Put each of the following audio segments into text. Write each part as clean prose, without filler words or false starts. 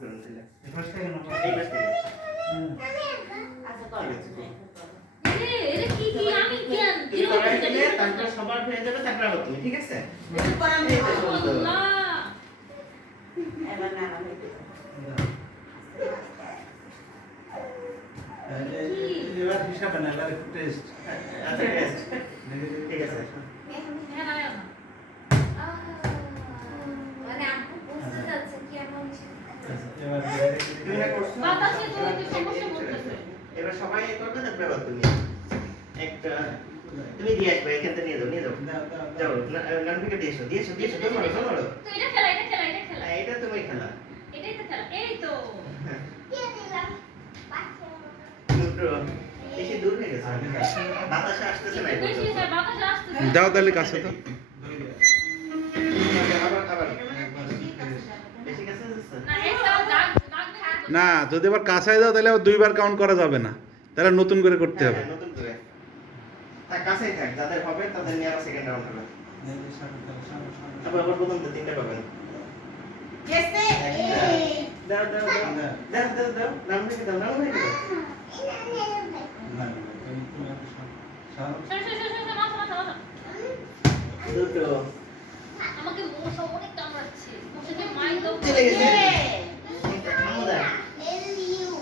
করে দিলে এই পাশ থেকে না এই পাশ থেকে আচ্ছা কর এরে কি কি আমি কেন তুমি করাই দিলে তারপর সবার হয়ে যাবে তারপর আবার তুমি ঠিক আছে একটু করান এই তো সুন্দর। আল্লাহ এবার না হয়ে গেল এবার হিসাব না এবার টেস্ট আচ্ছা টেস্ট ঠিক আছে হ্যাঁ না মানে আপু বুঝতে যাচ্ছে কি এমন এবার তুমি না করছো বাতাসে তো একটু সমস্যা করতেছে এবার সবাই করবে তারপর আবার তুমি একটা তুমি দিয়ে আসবে এখান থেকে নিয়ে যাও যাও নানবিকে দিয়ে এসো ধরো তো এটা খেলা এটা তুমি খেলা এটাই তো খেলা এই তো দিয়ে দিলাম দুটো বেশি দূর হয়ে গেছে বাতাসে আসতেছে না বেশি স্যার বাতাসে আসছে দাও তাহলে কাছে তো আবার বেশি কাছে আসছে না একটা দাগ দাগ না যদি আবার কাছায় দাও তাহলে আবার দুইবার কাউন্ট করা যাবে না তাহলে নতুন করে করতে হবে নতুন করে কাছেই থাক যাদের হবে তাদের নিয়ে আবার সেকেন্ড রাউন্ড হবে আবার প্রথম তিনটা পাবেন কেসে দাও নাম লিখে দাও মাথা দুটো আমাকে মশা অনেক কামড়াচ্ছে মশাকে মাই দাও চলে গেছে থামো দা এলিউ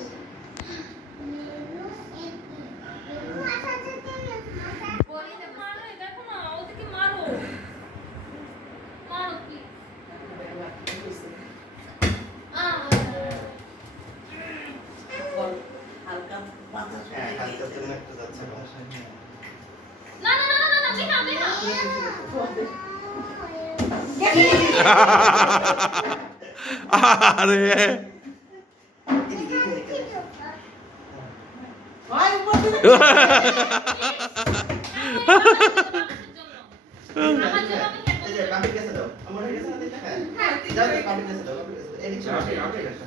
মারো দেখো না ওদেরকে মারো মারো প্লিজ হালকা বাতাস হ্যাঁ হালকা তুমি একটু যাচ্ছে না না না না না বিনা বিনা আরে হয় উপর দিকে আমার জন্য আমি এই যে পাম্পের কাছে দাও আমার হয়ে গেছে না দিতে হ্যাঁ যাও পাম্পের কাছে দাও এদিক চলে আসো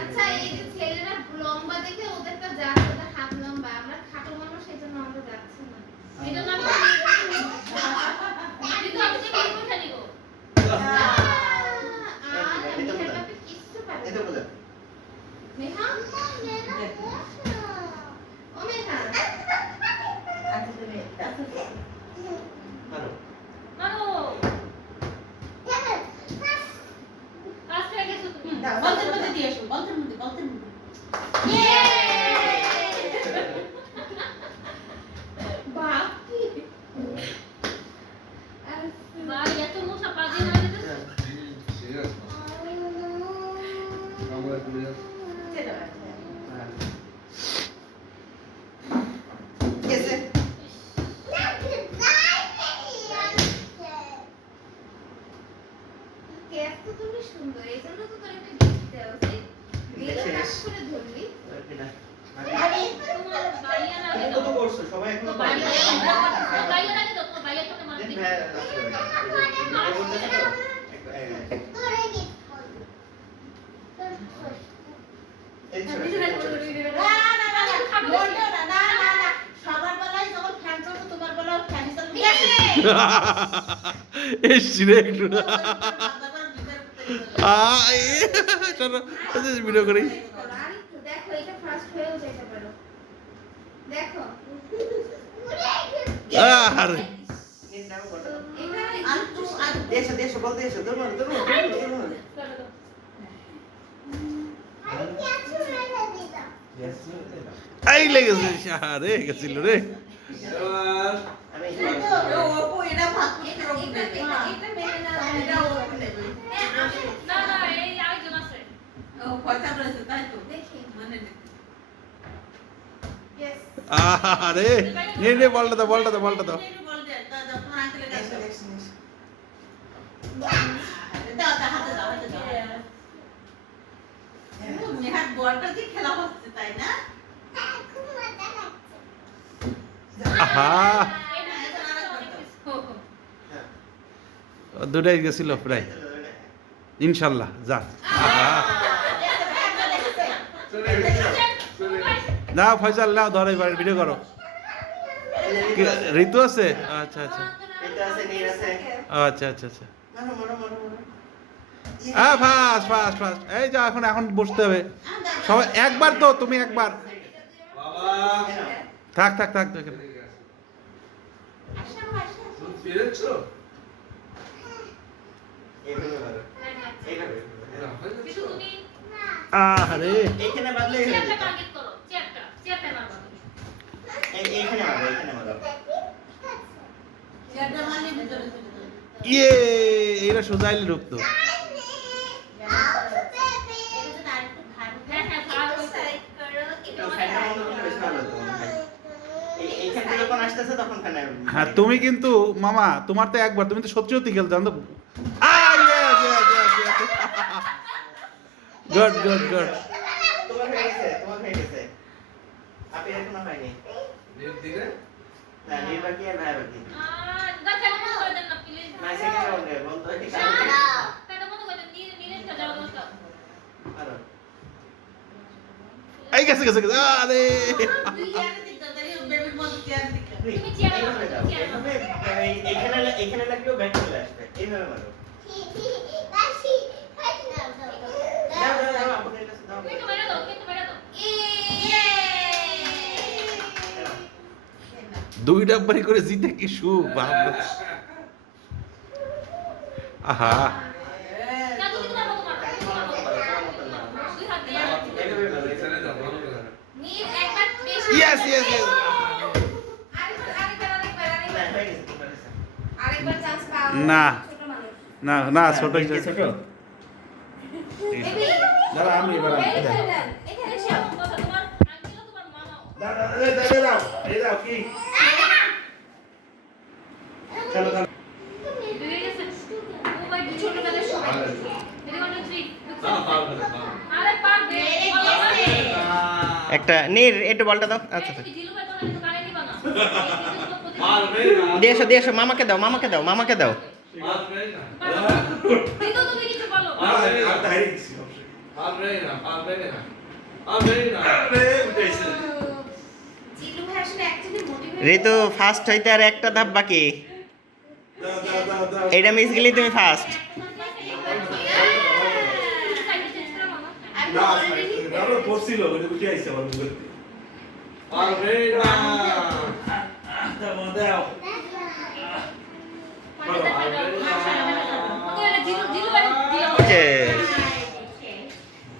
আচ্ছা এই যে ছেলেরা লম্বা দেখে ওদেরটা যাচ্ছে ওদের হাত লম্বা আমরা খাটো মানুষ সেজন্য আমরা যাচ্ছি না এটা না আমি কিন্তু আমি যে বিয়ে করে নিব কিচ্ছু পারে এই তো বলে মেহা ও মেহা আচ্ছা তুমি মারো মারো ফার্স্ট হয়ে গেছো তুমি বলতের মধ্যে দিয়ে এসো বলতের মধ্যে বাকি ভাই এত মশা পাজি না যেতেছে কেসে কেস তো তুমি সুন্দর এই জন্য তো তোর একটা গিফট দেওয়া উচিত দিলে কাজ করে ধরলি তোমার বাইয়া লাগে কত দাও করছো সবাই এখন তো বাইয়া লাগে দাও তোমার বাইয়া তোকে মার দেন দিই ভাই তোরে গিফট করব এই ছোট সবার বেলায় যখন ফ্যান চলতো তোমার বেলাও ফ্যানই চলবে এসছি রে একটু চলো ভিডিও করি আর একটু দেখো এটা ফার্স্ট হয়েও যেতে পারো দেখো আরে নিন নাও বটো এটা দেশো বলতে এসো দৌড়ো এই লেগেছে আরে গেছিল রে আমি অপু এটা ভাত করতে রকম এটা মেনে নাও এটা অপু নেবে না না এই আরেকজন আছে ও পয়সা রয়েছে তাই তো দেখি মানে নেই ইয়েস আরে নে বলটা দাও বল দে দাদা তোমার আঙ্কেলের কাছে দাও হাতে দাও নেহাত বলটা দিয়ে খেলা হচ্ছে তাই না আহা দুটাই গেছিল প্রায় ইনশাল্লাহ যা আহা চলে গেছে না ফয়সাল নাও ধরো এবার ভিডিও করো কি, ঋতু আছে আচ্ছা আচ্ছা এটা আছে নীর আছে আচ্ছা আচ্ছা আচ্ছা মারো মারো মারো মারো হ্যাঁ ফাস্ট ফাস্ট ফাস্ট এই যা এখন এখন বসতে হবে সবাই একবার তো তুমি একবার থাক থাক থাক থাক। এইভাবে মারো এইভাবে কিন্তু তুমি আরে এইখানে বাদলে হয়ে চেয়ারটা যেত। টার্গেট করো, চেয়ারটা মারবা তুমি। এইখানে মারো এইখানে মারো চেয়ারটা মানে ভিতরে চলে যাবে। ইয়ে এরা সোজাইলে ঢুকতো এটা যদি আরেকটু ভালো হ্যাঁ, হ্যাঁ, ভালো হয়েছে। একটু ফ্যানটা বন্ধ করলে বেশ ভালো হতো মনে হয়। এইখান থেকে যখন আসতেছে তখন ফ্যানে হ্যাঁ তুমি কিন্তু মামা তোমার তো একবার তুমি তো সত্যি সত্যি খেলতে জানো গুড গুড গুড তোমার হয়ে গেছে আপনি এখনো হয়নি না নীর বাকি আর ভাই বাকি গাছ বন্ধ করে দেন না প্লিজ। না সেকেন্ড রাউন্ডে বন্ধ হয়ে গেছে গাছটা বন্ধ করে দেন, নীরেনটা যাও দোস্ত। আরো এই গেছে গেছে গেছে আরে তুই চেয়ারে দিতে তাহলে বেবির মতো চেয়ারে দিতে তুমি চেয়ারে এইভাবে মারো, যাও চেয়ারে মারো। এইখানে লাগলেও ব্যাক চলে আসবে এইভাবে মারো দাও দাও দাও আপনার কাছে দাও কিন্তু মেরে দাও, কিন্তু মেরে দাও। দুই ডাব্বারি করে জিতে কি সুখ বাবা আহা না, তুমি তোমার মতো মারো, তোমার মতো মারো। দুই হাত দিয়ে মারো। এইভাবে মারো এইভাবে মারো। নীর একবার বেশি ইয়েস ইয়েস ইয়েস না হয়ে গেছে তোমার কাছে আরেকবার চান্স পাও না। ছোট মানুষ না না ছোট ছোট বেবি দাঁড়া আমি এবার এই খেলেন এখানে এসে সব এমন কথা, তোমার আঙ্কেলও তোমার মামাও। দুই গেছে। ও ভাই, দুই ছোটবেলার সবাই। Ready, 1, 2, 3. আরে পারবে। একটা নীর একটু বলটা দাও আচ্ছা এই জিলু ভাই তোমরা কিন্তু গাড়ি দিবা না। দিয়ে এসো মামাকে দাও মামাকে দাও কিন্তু তুমি কিছু বলো। জিলু ভাই আসলে অ্যাকচুয়ালি মোটিভেট ঋতু ফার্স্ট হইতে আর একটা ধাপ বাকি এইটা মিস গেলি তুমি ফার্স্ট আমি অলরেডি পড়ছিল ওটা উঠে আইছে আমার মুখে দাও মাঝে দেখা যাও।